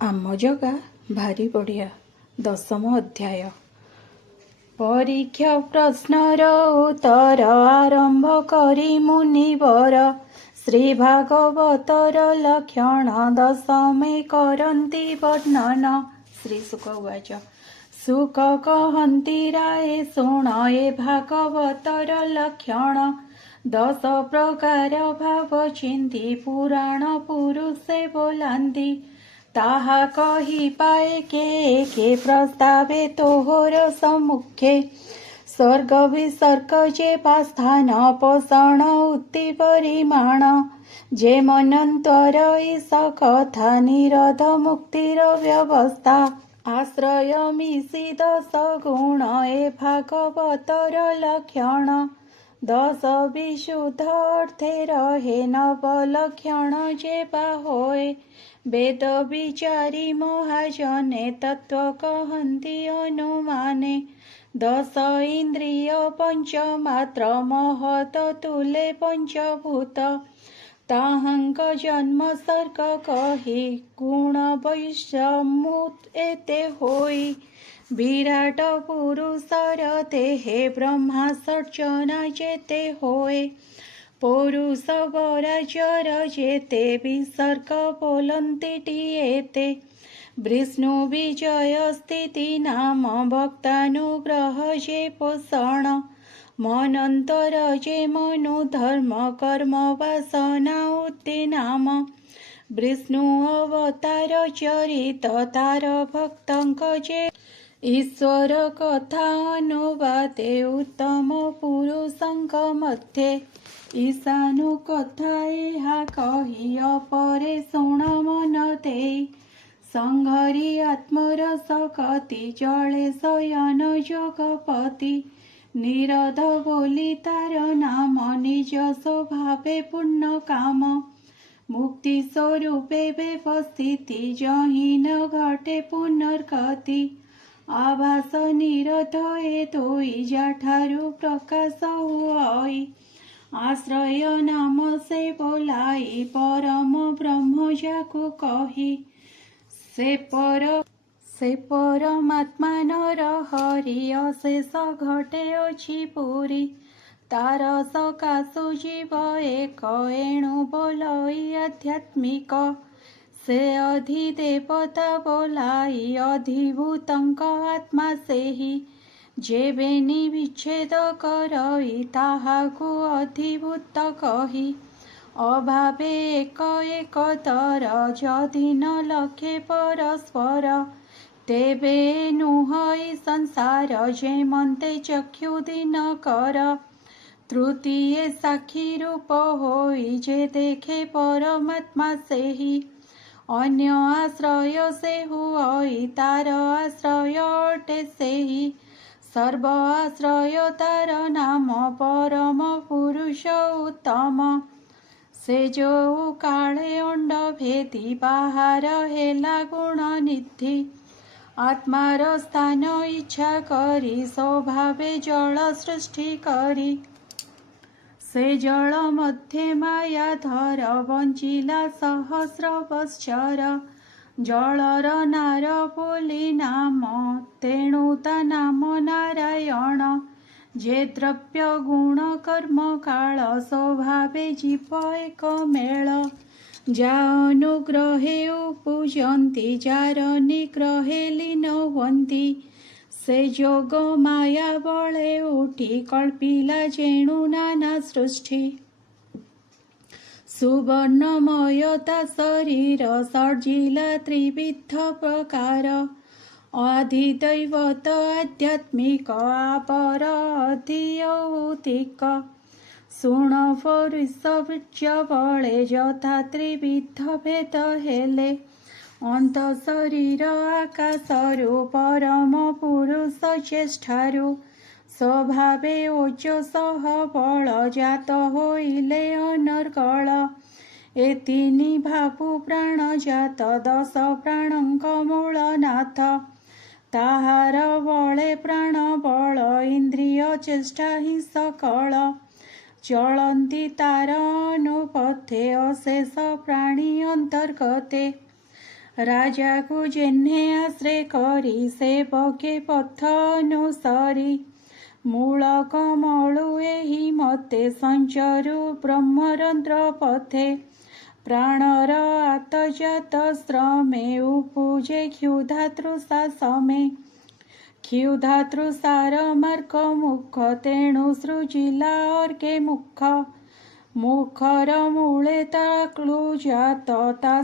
ଆମ ଜଗା ଭାରି ବଢ଼ିଆ। ଦଶମ ଅଧ୍ୟାୟ। ପରୀକ୍ଷା ପ୍ରଶ୍ନର ଉତ୍ତର ଆରମ୍ଭ କରି ମୁନିବର ଶ୍ରୀ ଭାଗବତର ଲକ୍ଷଣ ଦଶମେ କରନ୍ତି ବର୍ଣ୍ଣନ। ଶ୍ରୀ ଶୁକ ଉବାଚ। ଶୁକ କହନ୍ତି ରାଏ ଶୁଣ ଏ ଭାଗବତର ଲକ୍ଷଣ। 10 ପ୍ରକାର ଭାବ ଚିନ୍ତି ପୁରାଣ ପୁରୁଷେ ବୋଲାନ୍ତି। ତାହା କହି ପାଏ କେ ପ୍ରସ୍ତାବେ ତୋହର ସମ୍ମୁଖେ। ସ୍ୱର୍ଗ ବିସର୍ଗ ଯେ ପାସ୍ଥାନ ପୋଷଣ ଉକ୍ତି ପରିମାଣ। ଯେ ମନ୍ୱନ୍ତର ଈଶ କଥା ନିରୋଧ ମୁକ୍ତିର ବ୍ୟବସ୍ଥା। ଆଶ୍ରୟ ମିଶି 10 ଗୁଣ ଏ ଭାଗବତର ଲକ୍ଷଣ। 10 ବିଶୁଦ୍ଧ ଅର୍ଥେ ରହେ ନବ ଲକ୍ଷଣ ଯେ ବା ହୋଏ। ବେଦ ବିଚାରି ମହାଜନେ ତତ୍ତ୍ୱ କହନ୍ତି ଅନୁମାନେ। 10 ଇନ୍ଦ୍ରିୟ ପଞ୍ଚମାତ୍ର ମହତ ତୁଲେ ପଞ୍ଚଭୂତ। ତାହାଙ୍କ ଜନ୍ମ ସର୍ଗ କହି ଗୁଣ ବୈଷମ୍ୟ ଏତେ ହୋଇ। ବିରାଟ ପୁରୁଷର ଦେହେ ବ୍ରହ୍ମା ସର୍ଜନା ଯେତେ ହୋଏ। ପୌରୁଷ ବରାଜର ଯେତେ ବିସର୍ଗ ବୋଲନ୍ତି ଏତେ। ବିଷ୍ଣୁ ବିଜୟ ସ୍ଥିତି ନାମ ଭକ୍ତାନୁଗ୍ରହ ଯେ ପୋଷଣ। ମନନ୍ତର ଯେ ମନୁ ଧର୍ମ କର୍ମ ବାସନା ଉକ୍ତି ନାମ। ବିଷ୍ଣୁ ଅବତାର ଚରିତ ତାର ଭକ୍ତଙ୍କ ଯେ। ଈଶ୍ୱର କଥା ଅନୁବାଦେ ଉତ୍ତମ ପୁରୁଷଙ୍କ ମଧ୍ୟେ। ଈଶାନୁ କଥା ଏହା କହି ଅପରେ ଶୁଣ ମନ ଦେଇ। ସଂହରି ଆତ୍ମରସ କତି ଜଳେ ଶୟନ ଯୋଗପତି। ନିରୋଧ ବୋଲି ତାର ନାମ ନିଜ ସ୍ୱଭାବେ ପୂର୍ଣ୍ଣ କାମ। ମୁକ୍ତି ସ୍ୱରୂପେ ବ୍ୟବସ୍ଥିତି ଯହିଁ ନ ଘଟେ ପୁନର୍ଗତି। ଆଭାସ ନିରୋଧ ଏ ଦୁଇ ଯାଠାରୁ ପ୍ରକାଶ ହୁଅଇ। ଆଶ୍ରୟ ନାମ ସେ ବୋଲାଇ ପରମ ବ୍ରହ୍ମ ଯାକୁ କହି। ସେ ପରମାତ୍ମା ନର ହରି ଅଶେଷ ଘଟେ ଅଛି ପୁରୀ। ତାର ସକାଶୁ ଜୀବ ଏକ ଏଣୁ ବୋଲଇ ଆଧ୍ୟାତ୍ମିକ। ସେ ଅଧିଦେବତା ବୋଲାଇ ଅଧିଭୂତଙ୍କ ଆତ୍ମା ସେହି। ଯେବେ ନିବିଚ୍ଛେଦ କରଇ ତାହାକୁ ଅଧିଭୂତ କହି। ଅଭାବେ ଏକ ଏକତର ଯଦି ନ ଲକ୍ଷେ ପରସ୍ପର। ତେବେ ନୁହଇ ସଂସାର ଯେମନ୍ତେ ଚକ୍ଷୁ ଦିନକର। ତୃତୀୟ ସାକ୍ଷୀ ରୂପ ହୋଇ ଯେ ଦେଖେ ପରମାତ୍ମା ସେହି। ଅନ୍ୟ ଆଶ୍ରୟ ସେ ହୁଅଇ ତାର ଆଶ୍ରୟ ଅଟେ ସେହି। ସର୍ବ ଆଶ୍ରୟ ତାର ନାମ ପରମ ପୁରୁଷ ଉତ୍ତମ। ସେ ଯୋଉ କାଳେ ଅଣ୍ଡ ଭେଦି ବାହାର ହେଲା ଗୁଣ ନିଧି। ଆତ୍ମାର ସ୍ଥାନ ଇଚ୍ଛା କରି ସ୍ୱଭାବେ ଜଳ ସୃଷ୍ଟି କରି। ସେ ଜଳ ମଧ୍ୟେ ମାୟାଧର ବଞ୍ଚିଲା ସହସ୍ର ବତ୍ସର। ଜଳର ନାର ବୋଲି ନାମ ତେଣୁ ତା ନାମ ନାରାୟଣ। ଯେ ଦ୍ରବ୍ୟ ଗୁଣ କର୍ମ କାଳ ସ୍ୱଭାବେ ଜୀବ ଏକ ମେଳ। ଯା ଅନୁଗ୍ରହେ ଉପୁଜନ୍ତି ଯାର ନିଗ୍ରହେ ଲୀନ ହୁଅନ୍ତି। ସେ ଯୋଗ ମାୟା ବଳେ ଉଠି କଳ୍ପିଲା ଯେଣୁ ନାନା ସୃଷ୍ଟି। ସୁବର୍ଣ୍ଣମୟ ତା ଶରୀର ସର୍ଜିଲା ତ୍ରିବିଧ ପ୍ରକାର। ଅଧିଦୈବତ ଆଧ୍ୟାତ୍ମିକ ଆପର ଅଧିୟୌତିକ। ଶୁଣ ପରୁଷ ବୀର୍ଯ୍ୟ ବଳେ ଯଥା ତ୍ରିବିଧ ଭେଦ ହେଲେ। ଅନ୍ତ ଶରୀର ଆକାଶରୁ ପରମ ପୁରୁଷ ଜ୍ୟେଷ୍ଠାରୁ। ସ୍ୱଭାବେ ଓଜସଃ ବଳ ଜାତ ହୋଇଲେ ଅନର୍ଗଳ। ଏ ତିନି ଭାବୁ ପ୍ରାଣ ଜାତ 10 ପ୍ରାଣଙ୍କ ମୂଳ ନାଥ। ତାହାର ବଳେ ପ୍ରାଣ ବଳ ଇନ୍ଦ୍ରିୟ ଚେଷ୍ଟା ହିଁ ସକଳ। ଚଳନ୍ତି ତାର ଅନୁପଥେ ଅଶେଷ ପ୍ରାଣୀ ଅନ୍ତର୍ଗତେ। ରାଜାକୁ ଯେହ୍ନେ ଆଶ୍ରେ କରି ସେବକେ ପଥ ଅନୁସରି ମୂଳ କମଳୁ ଏହି ମତେ ସଞ୍ଚରୁ ବ୍ରହ୍ମରନ୍ଧ୍ର ପଥେ ପ୍ରାଣର ଆତଜାତ ଶ୍ରମେ ଉପୁଜେ କ୍ଷୁଧା ତୃଷା ସମେ କ୍ଷୁଧା ତୃଷାର ମାର୍ଗ ମୁଖ ତେଣୁ ସୃଜିଲା ଅର୍କେ ମୁଖ ମୁଖର ମୂଳେ ତା କ୍ଳୁଜାତ ତା